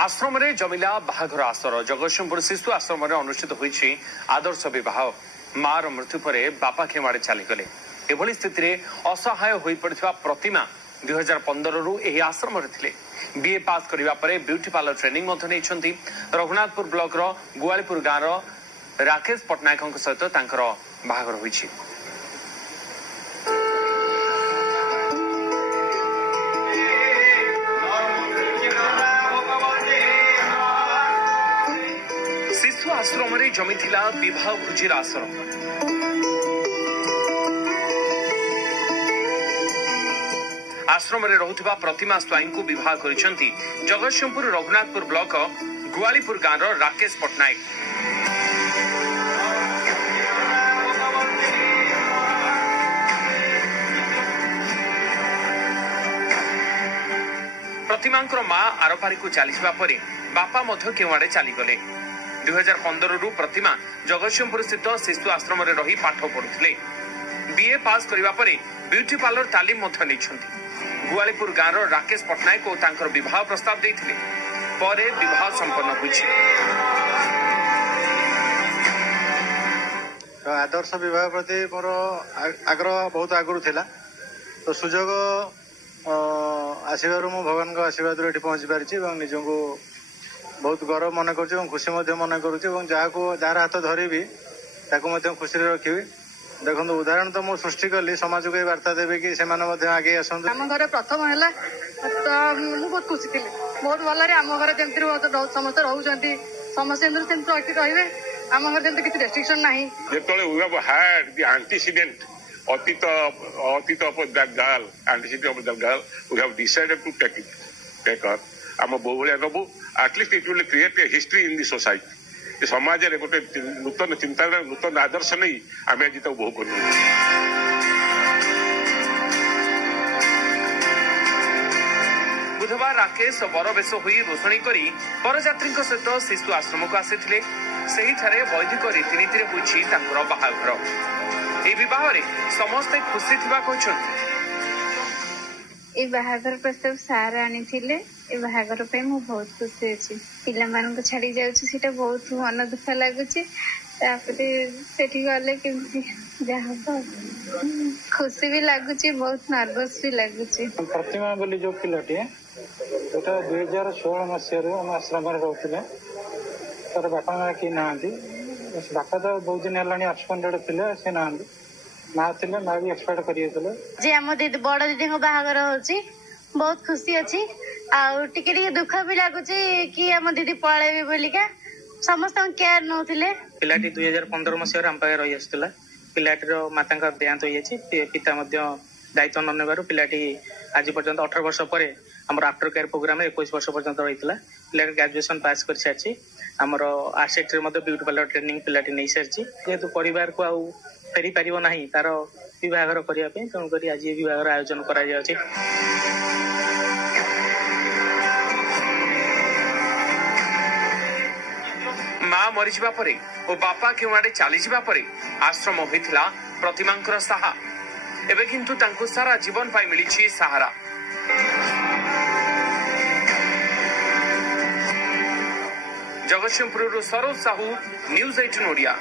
आश्रम रे जमिला बाहाघर आसर जगतसिंहपुर शिशु आश्रम रे अनुष्ठित होईछि आदर्श विवाह मार मृत्यु पर बापा खेमाड़े चलीगले एभली स्थिति रे असहाय होई पड़िथिबा प्रतिमा 2015 रु एही आश्रम रे थिले बीए पास करिबा परे ब्यूटी पार्लर ट्रेनिंग मध्ये नेइछंती रघुनाथपुर ब्लॉक रो गुआलीपुर गाँव रो राकेश पटनायक सहित तांकर बाहाघर होईछि। शिशु आश्रम रे जमिथिला विवाह भोजीर आसर आश्रम रे रहुथिबा प्रतिमा स्वाई को विवाह करिसंती जगतसिंहपुर रघुनाथपुर ब्लॉक गुआलीपुर गाँव रो राकेश पटनायक। प्रतिमांकर मां आरपारी को चलीवा परे बापा मध्य केवाड़े चलीगले 2015 रु प्रतिमा जगतसिंहपुर स्थित शिशु आश्रम रे रही पाठ पढ़ुथिले बीए पास करिबा परे ब्यूटी पार्लर तालीम मध्य नेइछंती गुआलीपुर गाँव रो राकेश पटनायक को तांकर विवाह प्रस्ताव देइथिले परे विवाह संपन्न होइछि। तो आदर्श विवाह प्रति मोर आग्रह बहुत आगुरु थिला तो सुजोग आशीर्वाद मु भगवान को आशीर्वाद ये पहुंची पारिछि एवं निजको बहुत गर्व मन करुछि खुशी मन करुछि जार हाथ धरबी ताकू खुशी रखी देखो उदाहरण तो मुझे सृष्टि कली समाज को वार्ता देवे कि से आगे आसत आम घर प्रथम है तो मुझे बहुत खुशी थी बहुत भल आम घर जमी समस्त रोच समस्त रे आम घर जमी किसी रेस्ट्रिक्शन ना antecedent अतीत of that girl, antecedent of that girl, we have decided to take her. आम बहु नबू at least it will create a history in the society. समाज रे गोटे नूतन चिंताधारा नूतन आदर्श नहीं आम आज तक बहु कर बुधवार राकेश बरवेश हुई रोषणी करी बरजात्री सहित शिशु आश्रम को आसी वैदिक रीतिनीति होइछि तांकर बाहाघर। ए विवाह रे समस्त खुशी थिबा कहछन। ए बाहाघर प्रस्ताव सार आनी थिले ए बाहाघर पे मु बहुत खुशी अछि पिला मान को छाड़ी जाउछि सेटा बहुत मन दुख लागुछि तापरे सेठी गले केमति जाहबो खुशी भी लागुछि बहुत नर्वस भी लागुछि। प्रतिमा बोली जो पिलाटी एटा 2016 मसिया रे हम आश्रम रे रहउथिले तर बापा मां की नांदी बापा तो बहुत दिन हेलानी एक्सपेंडेड थिले से नांदी माँ थे माँ भी एक्सपेक्ट करिए आम दीदी बड़ दीदी बाहागर होची बहुत खुशी अच्छी आके दुख भी लगुच कि आम दीदी पलैबे बोलिका समस्त केयर नौथिले। पिलाटी 2015 मसीह आम पाखे रही आसुला पिलाटीर माता देहांत हो पिता दायित्व न नेबारु पिलाटी आज पर्यंत 18 वर्ष पर आम आफ्टर केयर प्रोग्राम 21 वर्ष पर्यंत रही पिलाटी ग्रेजुएशन पास कर सारी आमर आरसेट ब्यूटी पार्लर ट्रेनिंग पिलाटी नहीं सारी जेहेतु परिवार को आउ फेरी पारिबो नाही तार विवाहर करिया पे तेणुक आज विवाहर आयोजन करा जायछि। मां मरीजिबा परे ओ बापा केवाडे चलीजिबा परे आश्रम होइथिला प्रतिमांकर साहा एबे किंतु तांको सारा जीवन पाई मिलिछि सहारा। जगतसिंहपुर सरोज साहू न्यूज 18 ओडिया।